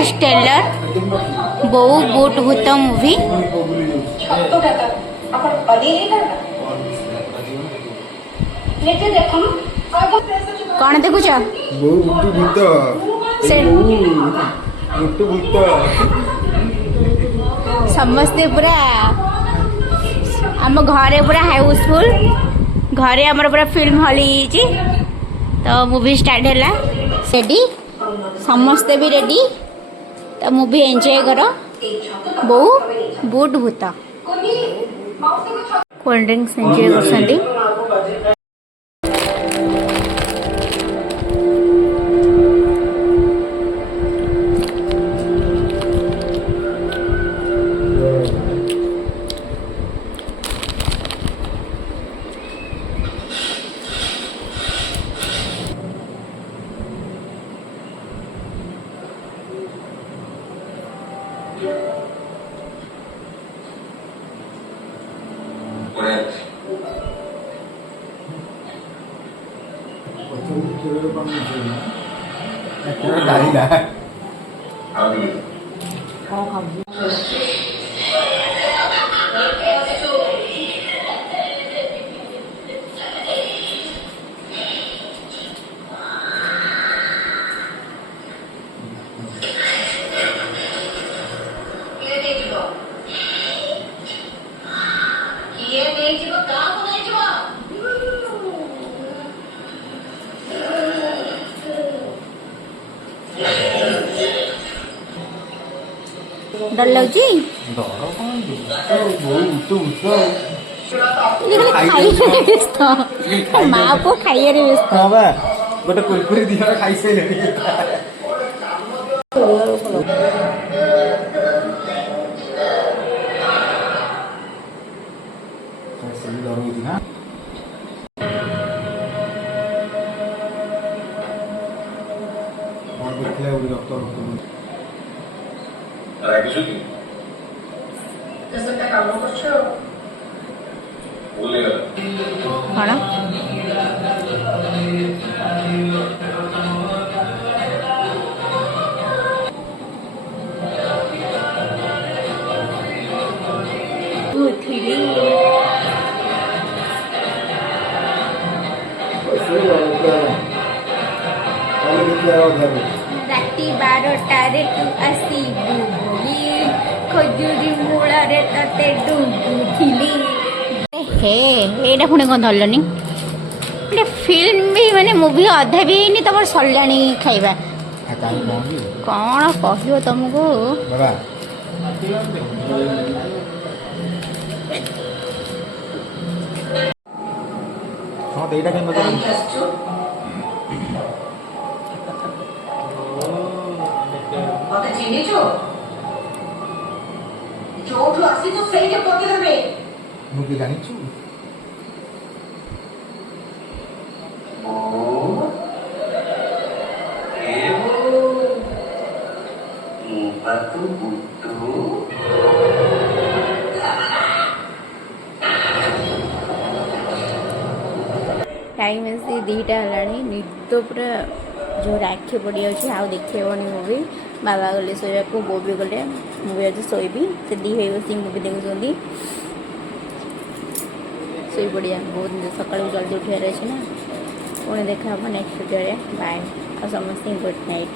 Interstellar बहु boot भूत movie कौन देखुच समस्ते पूरा आम घरे पूरा हाउसफुल घरे आमर पूरा फिल्म हॉल तो मूवी स्टार्ट है रेडी समस्ते भी रेडी तो मूवी एंजॉय करो बहु बूट भूत कोल्ड ड्रिंक्स एंजॉय कर डर लगे माँ को खाइए व्यस्त गोटे कुरकुरी दिह खाई सारे राति 12टारे तू आसबू खजुरी मूल ते डुबुली हे एटा पुणी कौन धरलनी गोटे फिल्म भी माने मूवी अधा भी नहीं तुम सरला खाइबा कौन कह तुमको ଯୋଉଠୁ ଆସି ତୁ ସେଇଠି ପକେଇଦେବେ ମୁଁ କି ଜାଣିଛୁ टाइम आसी 2टा है निद पूरा जोर आखि पड़ी अच्छे आउ देखनी मूवी बाबा गले शोवा को बो भी गले मुझे आज शोबी से दी भाई बस मूवी देखुं शो पड़िया बहुत सका जल्दी उठार अच्छे ना पुणी देखा नेक्स्ट वीडियो बाय और समस्त गुड नाइट।